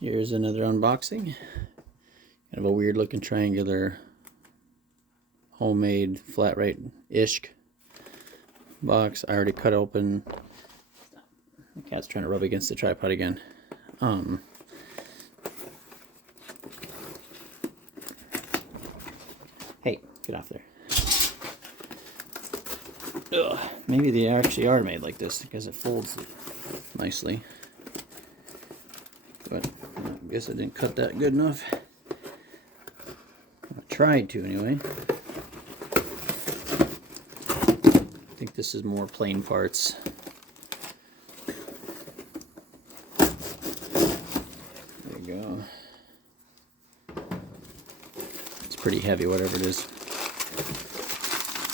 Here's another unboxing. Kind of a weird looking triangular homemade flat rate-ish box. I already cut open. The cat's trying to rub against the tripod again. Hey, get off there. Ugh, maybe they actually are made like this because it folds nicely. But I guess I didn't cut that good enough. I tried to anyway. I think this is more plain parts. There you go. It's pretty heavy, whatever it is.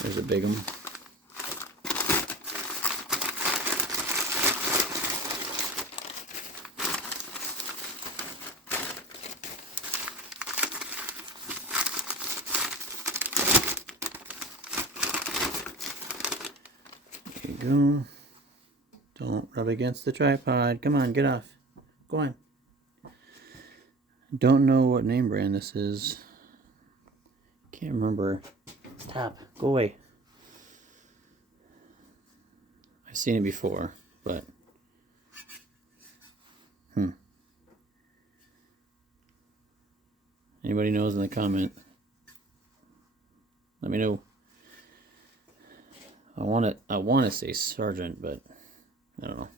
There's a big one. There you go. Don't rub against the tripod. Come on, get off. Go on. Don't know what name brand this is. Can't remember. Stop. Go away. I've seen it before, but anybody knows in the comment, let me know. I want to say Sargent, but I don't know.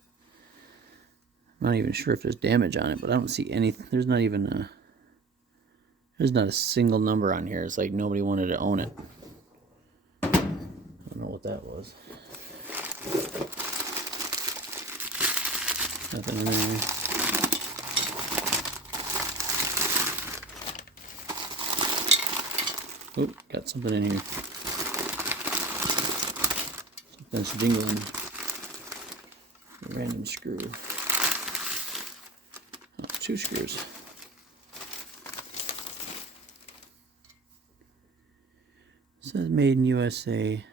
I'm not even sure if there's damage on it, but I don't see anything. There's not a single number on here. It's like nobody wanted to own it. I don't know what that was. Nothing in there. Oh, got something in here. Something's jingling. A random screw. Oh, 2 screws. It says made in USA.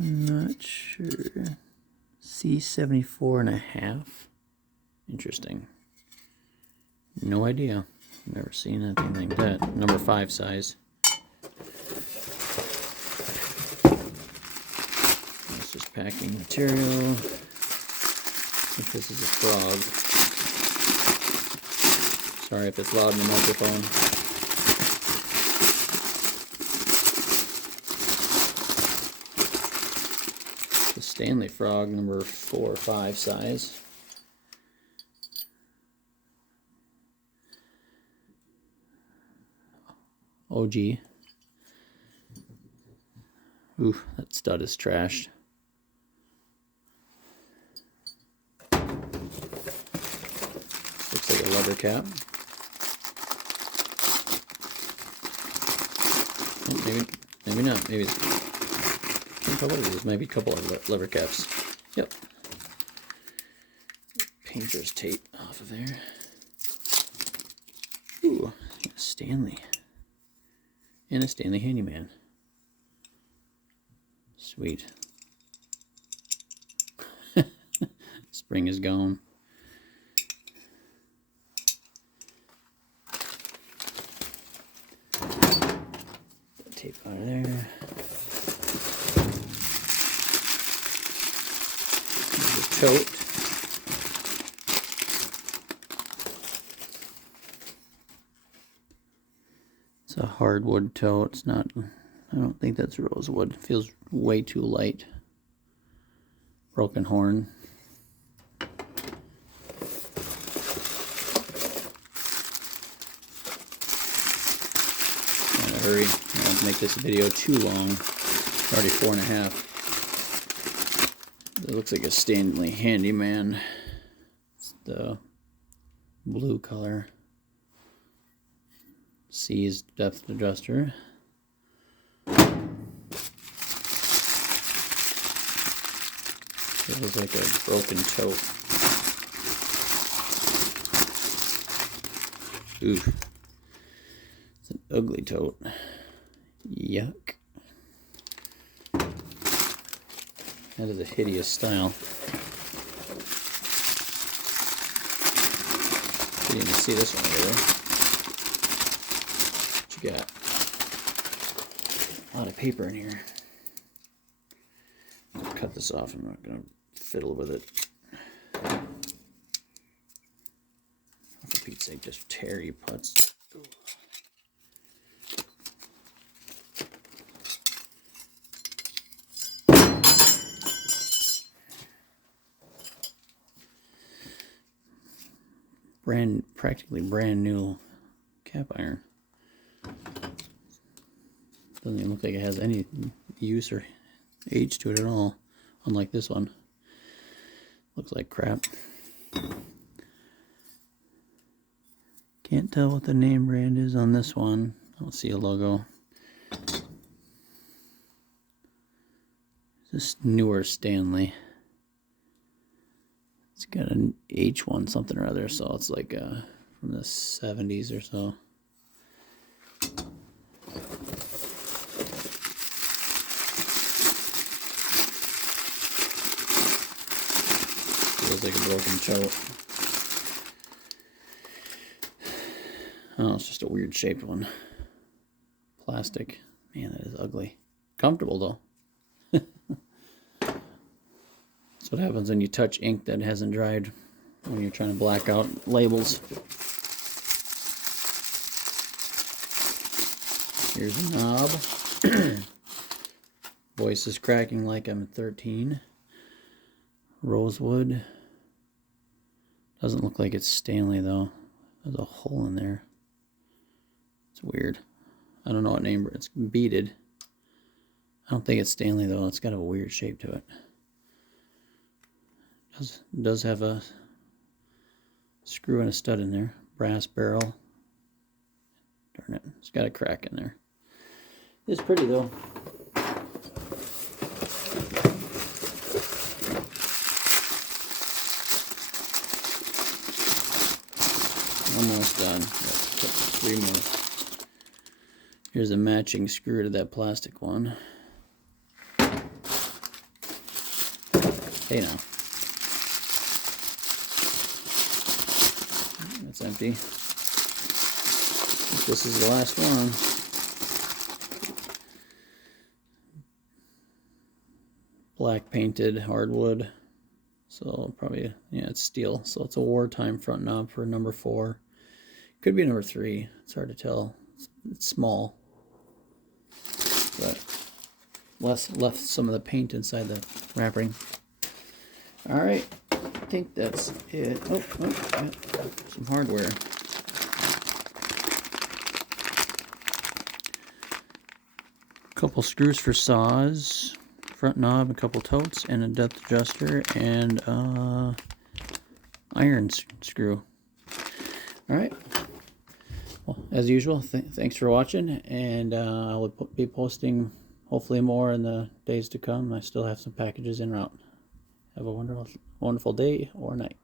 I'm not sure. C74.5. Interesting. No idea. Never seen anything like that. Number 5 size. It's just packing material. I think this is a frog. Sorry if it's loud in the microphone. The Stanley frog, number 4 or 5 size. OG. Ooh, that stud is trashed. Looks like a leather cap. Oh, maybe not. Maybe it's, I don't know what it is. Maybe a couple of leather caps. Yep. Painter's tape off of there. Ooh, Stanley. And a Stanley Handyman. Sweet. Spring is gone. Tape out of there. There's a tote. It's a hardwood tote. It's not, I don't think that's rosewood. It feels way too light. Broken horn. In a hurry. I don't make this video too long. It's already 4.5. It looks like a Stanley Handyman. It's the blue color. C's depth adjuster. It looks like a broken tote. Oof. It's an ugly tote. Yuck. That is a hideous style. didn't even see this one either. What you got? A lot of paper in here. I'll cut this off. I'm not going to fiddle with it. For Pete's sake, just tear you putts. Practically brand new cap iron. Doesn't even look like it has any use or age to it at all, unlike this one. Looks like crap. Can't tell what the name brand is on this one. I don't see a logo. This newer Stanley. It's got an H1 something or other, so it's like from the 70s or so. Feels like a broken choke. Oh, it's just a weird shaped one. Plastic. Man, that is ugly. Comfortable though. That's what happens when you touch ink that hasn't dried when you're trying to black out labels. Here's a knob. Voice is cracking like I'm 13. Rosewood. Doesn't look like it's Stanley though. There's a hole in there. It's weird. I don't know what name, it's beaded. I don't think it's Stanley though. It's got a weird shape to it. Does have a screw and a stud in there. Brass barrel. Darn it. It's got a crack in there. It's pretty though. Almost done. Got 3 more. Here's a matching screw to that plastic one. Hey now. That's empty. This is the last one. Black painted hardwood. So probably, yeah, it's steel. So it's a wartime front knob for number 4. Could be number 3. It's hard to tell. It's small. But left some of the paint inside the wrapping. Alright, I think that's it. Oh, yeah. Some hardware. Couple screws for saws, front knob, a couple totes, and a depth adjuster, and iron screw. Alright. Well, as usual, thanks for watching, and I will be posting hopefully more in the days to come. I still have some packages en route. Have a wonderful day or night.